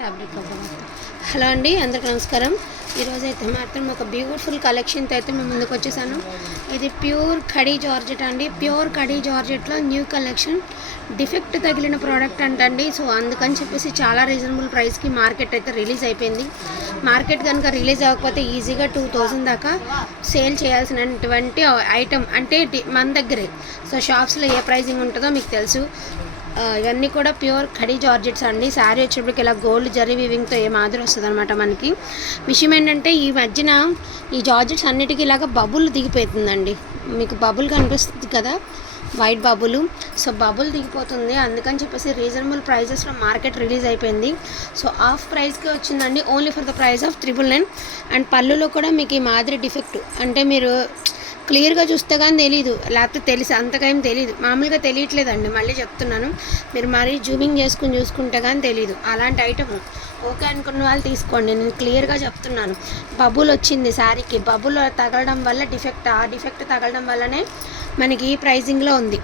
Fabric hello అండి అందరికి నమస్కారం. ఈరోజు అయితే మాత్రం ఒక బ్యూటిఫుల్ కలెక్షన్తో అయితే మేము ముందుకు వచ్చేసాను. ఇది ప్యూర్ కడీ జార్జెట్ అండి. ప్యూర్ కడీ జార్జెట్లో న్యూ కలెక్షన్ డిఫెక్ట్ తగిలిన ప్రోడక్ట్ అంటండి. సో అందుకని చెప్పేసి చాలా రీజనబుల్ ప్రైస్కి మార్కెట్ అయితే రిలీజ్ అయిపోయింది. మార్కెట్ కనుక రిలీజ్ అవ్వకపోతే ఈజీగా టూ థౌజండ్ దాకా సేల్ చేయాల్సినటువంటి ఐటమ్ అంటే మన దగ్గరే. సో షాప్స్లో ఏ ప్రైజింగ్ ఉంటుందో మీకు తెలుసు. ఇవన్నీ కూడా ప్యూర్ కడీ జార్జెట్స్ అండి. శారీ వచ్చేప్పటికి ఇలా గోల్డ్ జరీ వివింగ్తో ఏ మాదిరి వస్తుంది అనమాట మనకి. విషయం ఏంటంటే ఈ మధ్యన ఈ జార్జెట్స్ అన్నిటికీ ఇలాగ బబుల్ దిగిపోతుందండి. మీకు బబుల్ కనిపిస్తుంది కదా? వైట్ బబుల్ సో బబుల్ దిగిపోతుంది. అందుకని చెప్పేసి రీజనబుల్ ప్రైజెస్లో మార్కెట్ రిలీజ్ అయిపోయింది. సో ఆఫ్ ప్రైస్కి వచ్చిందండి. Only for the price of triple nine and పళ్ళులో కూడా మీకు ఈ మాదిరి డిఫెక్ట్ అంటే మీరు క్లియర్గా చూస్తే కానీ తెలీదు. లేకపోతే తెలిసి అంతగా ఏం తెలీదు. మామూలుగా తెలియట్లేదండి మళ్ళీ చెప్తున్నాను. మీరు మరీ జూమింగ్ చేసుకుని చూసుకుంటే కానీ తెలీదు. అలాంటి ఐటమ్ ఓకే అనుకున్న వాళ్ళు తీసుకోండి. నేను క్లియర్గా చెప్తున్నాను. బబుల్ వచ్చింది శారీకి బబుల్ తగలడం వల్ల డిఫెక్ట్ ఆ డిఫెక్ట్ తగలడం వల్లనే మనకి ఈ ప్రైజింగ్లో ఉంది.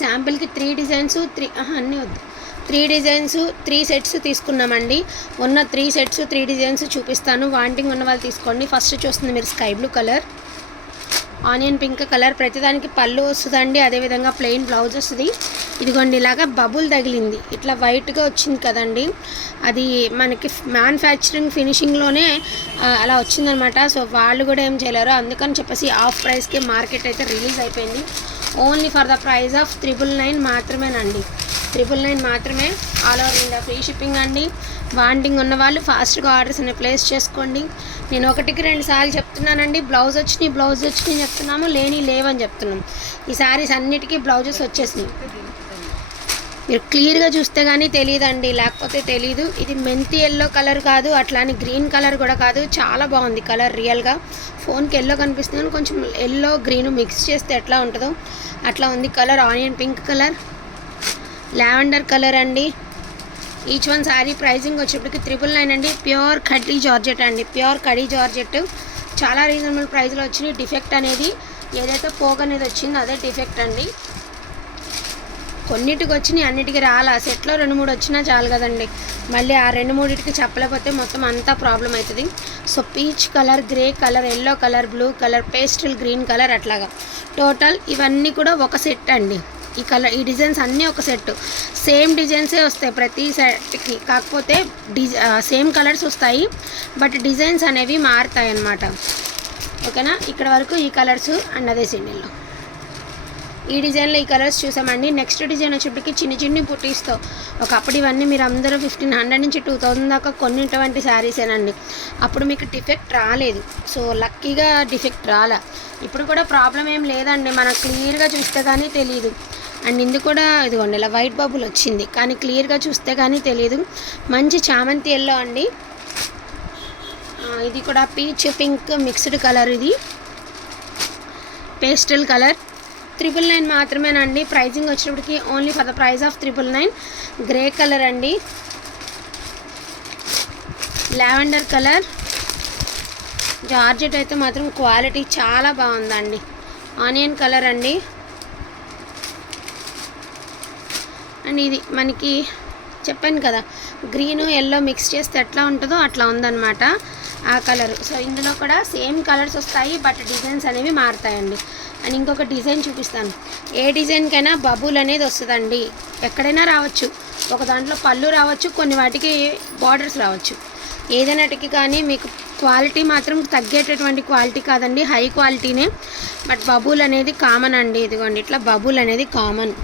శాంపిల్కి త్రీ డిజైన్స్ త్రీ అన్నీ వద్దు. త్రీ డిజైన్స్ త్రీ సెట్స్ తీసుకున్నామండి. ఉన్న త్రీ సెట్స్ త్రీ డిజైన్స్ చూపిస్తాను. వాంటింగ్ ఉన్న వాళ్ళు తీసుకోండి. ఫస్ట్ చూస్తుంది మీరు sky blue colour. Onion pink colour. ప్రతిదానికి పళ్ళు వస్తుందండి. అదేవిధంగా ప్లెయిన్ బ్లౌజ్ వస్తుంది. ఇదిగోండి ఇలాగా బబుల్ తగిలింది. ఇట్లా వైట్గా వచ్చింది కదండి. అది మనకి మ్యానుఫ్యాక్చరింగ్ ఫినిషింగ్లోనే అలా వచ్చిందనమాట. సో వాళ్ళు కూడా ఏం చేయలేరు. అందుకని చెప్పేసి ఆఫ్ ప్రైస్కి మార్కెట్ అయితే రిలీజ్ అయిపోయింది. Only for the price of triple nine మాత్రమేనండి. త్రిబుల్ నైన్ మాత్రమే. All over India free shipping అండి. వాంటింగ్ ఉన్న వాళ్ళు ఫాస్ట్గా ఆర్డర్స్ అనేవి ప్లేస్ చేసుకోండి. నేను ఒకటికి రెండు సార్లు చెప్తున్నానండి. బ్లౌజ్ వచ్చినాయి బ్లౌజ్ వచ్చినాయి చెప్తున్నాము. లేని లేవని చెప్తున్నాం. ఈ సారీస్ అన్నిటికీ బ్లౌజెస్ వచ్చేసినాయి. మీరు క్లియర్గా చూస్తే కానీ తెలియదండి లేకపోతే తెలీదు. ఇది మెంతి ఎల్లో కలర్ కాదు అట్లానే గ్రీన్ కలర్ కూడా కాదు. చాలా బాగుంది కలర్ రియల్గా. ఫోన్కి ఎల్లో కనిపిస్తుంది. కానీ కొంచెం ఎల్లో గ్రీన్ మిక్స్ చేస్తే ఎట్లా ఉంటుందో. అట్లా ఉంది colour. Onion pink colour. Lavender colour అండి. ఈచ్ వన్ శారీ ప్రైజింగ్ వచ్చేప్పటికి త్రిపుల్ నైన్ అండి. ప్యూర్ కడ్డీ జార్జెట్ అండి. ప్యూర్ కడీ జార్జెట్ చాలా రీజనబుల్ ప్రైస్లో వచ్చినాయి డిఫెక్ట్ అనేది ఏదైతే పోగ్ అనేది వచ్చిందో అదే డిఫెక్ట్ అండి. కొన్నిటికి వచ్చినాయి అన్నిటికి రాలా. సెట్లో రెండు మూడు వచ్చినా చాలు కదండి. మళ్ళీ ఆ రెండు మూడింటికి చెప్పలేకపోతే మొత్తం అంతా ప్రాబ్లం అవుతుంది so peach colour grey colour yellow colour blue colour pastel green colour అట్లాగా. టోటల్ ఇవన్నీ కూడా ఒక సెట్ అండి. ఈ కలర్ ఈ డిజైన్స్ అన్నీ ఒక సెట్. సేమ్ డిజైన్సే వస్తాయి ప్రతి సెట్కి. కాకపోతే డిజ సేమ్ కలర్స్ వస్తాయి బట్ డిజైన్స్ అనేవి మారుతాయి అన్నమాట. ఓకేనా? ఇక్కడ వరకు ఈ కలర్స్ అండ్ అదే సిండిల్లో. ఈ డిజైన్లో ఈ కలర్స్ చూసామండి. నెక్స్ట్ డిజైన్ వచ్చేప్పటికి చిన్ని చిన్ని బుటీస్తో. ఒకప్పుడు ఇవన్నీ మీరు అందరూ ఫిఫ్టీన్ హండ్రెడ్ నుంచి టూ థౌజండ్ దాకా కొన్నిటువంటి శారీసేనండి అప్పుడు మీకు డిఫెక్ట్ రాలేదు. సో లక్కీగా డిఫెక్ట్ రాలా. ఇప్పుడు కూడా ప్రాబ్లం ఏం లేదండి. మనకు క్లియర్గా చూస్తే కానీ తెలియదు అండ్ ఇందు కూడా ఇదిగోండి ఇలా వైట్ బబుల్ వచ్చింది. కానీ క్లియర్గా చూస్తే కానీ తెలియదు మంచి చామంతి ఎల్లో అండి. ఇది కూడా పీచ్ పింక్ మిక్స్డ్ కలర్ ఇది. Pastel colour. త్రిపుల్ నైన్ మాత్రమేనండి. ప్రైజింగ్ వచ్చేటప్పటికి only for the price of triple nine. Grey colour అండి. Lavender colour. జార్జెట్ అయితే మాత్రం క్వాలిటీ చాలా బాగుందండి. ఆనియన్ కలర్ అండి. అండ్ ఇది మనకి చెప్పాను కదా గ్రీన్ ఎల్లో మిక్స్ చేస్తే ఎట్లా ఉంటుందో అట్లా ఉందన్నమాట ఆ కలర్ సో ఇందులో కూడా సేమ్ కలర్స్ వస్తాయి బట్ డిజైన్స్ అనేవి మారుతాయండి. అండ్ ఇంకొక డిజైన్ చూపిస్తాను. ఏ డిజైన్కైనా బబుల్ అనేది వస్తుందండి. ఎక్కడైనా రావచ్చు. ఒక దాంట్లో పళ్ళు రావచ్చు కొన్ని వాటికి బార్డర్స్ రావచ్చు. ఏదైనాటికి కానీ మీకు క్వాలిటీ మాత్రం తగ్గేటటువంటి క్వాలిటీ కాదండి హై క్వాలిటీనే బట్ బబుల్ అనేది కామన్ అండి. ఇదిగోండి ఇట్లా బబుల్ అనేది కామన్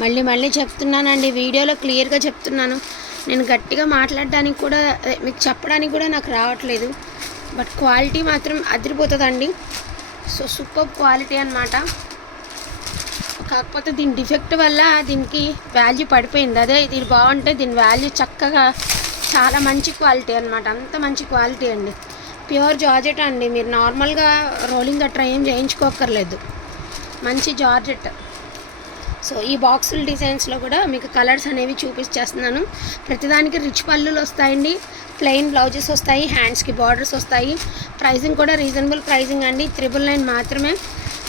మళ్ళీ మళ్ళీ చెప్తున్నానండి. వీడియోలో క్లియర్గా చెప్తున్నాను. నేను గట్టిగా మాట్లాడడానికి కూడా అదే మీకు చెప్పడానికి కూడా నాకు రావట్లేదు. బట్ క్వాలిటీ మాత్రం అదిరిపోతుందండి. సో సూపర్ క్వాలిటీ అనమాట కాకపోతే దీని డిఫెక్ట్ వల్ల దీనికి వాల్యూ పడిపోయింది. అదే ఇది బాగుంటే దీని వాల్యూ చక్కగా చాలా మంచి క్వాలిటీ అనమాట అంత మంచి క్వాలిటీ అండి. ప్యూర్ జార్జెట్ అండి. మీరు నార్మల్గా రోలింగ్ గట్రా ఏం చేయించుకోక్కర్లేదు. మంచి జార్జెట్. సో ఈ బాక్సుల డిజైన్స్లో కూడా మీకు కలర్స్ అనేవి చూపించేస్తున్నాను. ప్రతిదానికి రిచ్ పళ్ళులు వస్తాయండి. ప్లెయిన్ బ్లౌజెస్ వస్తాయి హ్యాండ్స్కి బార్డర్స్ వస్తాయి. ప్రైజింగ్ కూడా రీజనబుల్ ప్రైజింగ్ అండి. త్రిబుల్ నైన్ మాత్రమే.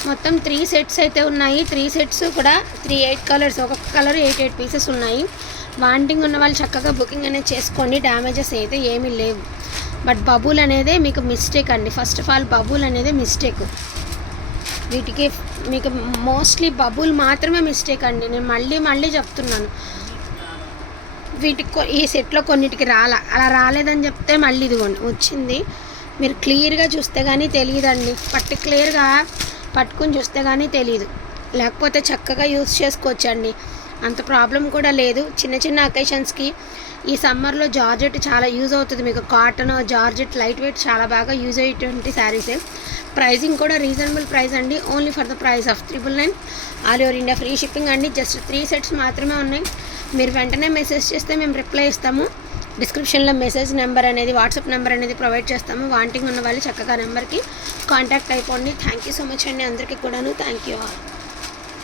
మొత్తం త్రీ సెట్స్ అయితే ఉన్నాయి. త్రీ సెట్స్ కూడా త్రీ ఎయిట్ కలర్స్ ఒక్కొక్క కలర్ ఎయిట్ ఎయిట్ పీసెస్ ఉన్నాయి. వాంటింగ్ ఉన్న వాళ్ళు చక్కగా బుకింగ్ అనేది చేసుకోండి. డ్యామేజెస్ అయితే ఏమీ లేవు. బట్ బబుల్ అనేదే మీకు మిస్టేక్ అండి. ఫస్ట్ ఆఫ్ ఆల్ బబుల్ అనేది మిస్టేక్. వీటికి మీకు మోస్ట్లీ బబుల్ మాత్రమే మిస్టేక్ అండి. నేను మళ్ళీ మళ్ళీ చెప్తున్నాను. వీటికి ఈ సెట్లో కొన్నిటికి రాలా. అలా రాలేదని చెప్తే మళ్ళీ ఇదిగోండి. వచ్చింది. మీరు క్లియర్గా చూస్తే కానీ తెలియదండి పర్టికులర్గా పట్టుకుని చూస్తే కానీ తెలియదు లేకపోతే చక్కగా యూస్ చేసుకోవచ్చండి. అంత ప్రాబ్లం కూడా లేదు. చిన్న చిన్న అకేషన్స్కి ఈ సమ్మర్లో జార్జెట్ చాలా యూజ్ అవుతుంది మీకు. కాటన్ జార్జెట్ లైట్ వెయిట్ చాలా బాగా యూజ్ అయ్యేటువంటి శారీసే. ప్రైజింగ్ కూడా రీజనబుల్ ప్రైస్ అండి. Only for the price of triple nine all over India free shipping అండి. జస్ట్ త్రీ సెట్స్ మాత్రమే ఉన్నాయి. మీరు వెంటనే మెసేజ్ చేస్తే మేము రిప్లై ఇస్తాము. డిస్క్రిప్షన్లో మెసేజ్ నెంబర్ అనేది వాట్సాప్ నెంబర్ అనేది ప్రొవైడ్ చేస్తాము. వాంటింగ్ ఉన్న వాళ్ళు చక్కగా నెంబర్కి కాంటాక్ట్ అయిపోండి. థ్యాంక్ యూ సో మచ్ అండి అందరికీ కూడాను. Thank you all.